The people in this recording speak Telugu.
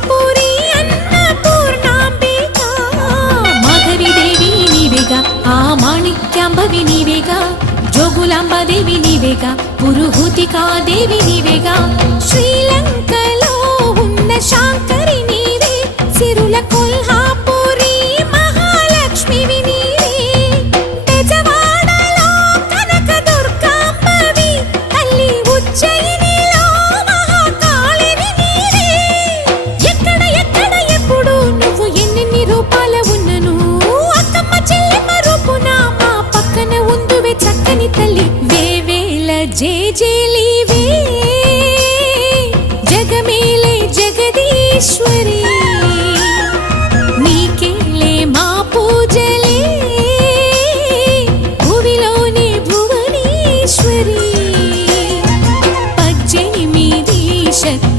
కాశీపురి అన్నపూర్ణాంబిక మాధవి దేవి నీవేగా ఆ మాణిక్యాంబవి నీవేగా జోగులాంబదేవి నీవేగా పురుహూతికా దేవి నీవేగా శ్రీలంకలో ఉన్న శాంకరి నీవే సిరుల కొల్హాపురి మహాలక్ష్మివి నీవే బెజవాడలో కనక దుర్గాంబవి తల్లి ఉజ్జయినిలో మహాకాళిని నీవే ఎక్కడ ఎక్కడ ఎప్పుడు నువ్వు ఎన్నెన్ని రూపాల ఉన్నను అక్కమ్మ చెల్లెమ్మ రూపున మా పక్కన ఉందువే చక్కని తల్లి వేవేల జేజేలివే జగమేలే జగదీశ్వరి నీకేలే మా పూజలే భువిలోని భువనేశ్వరి 18 శక్తి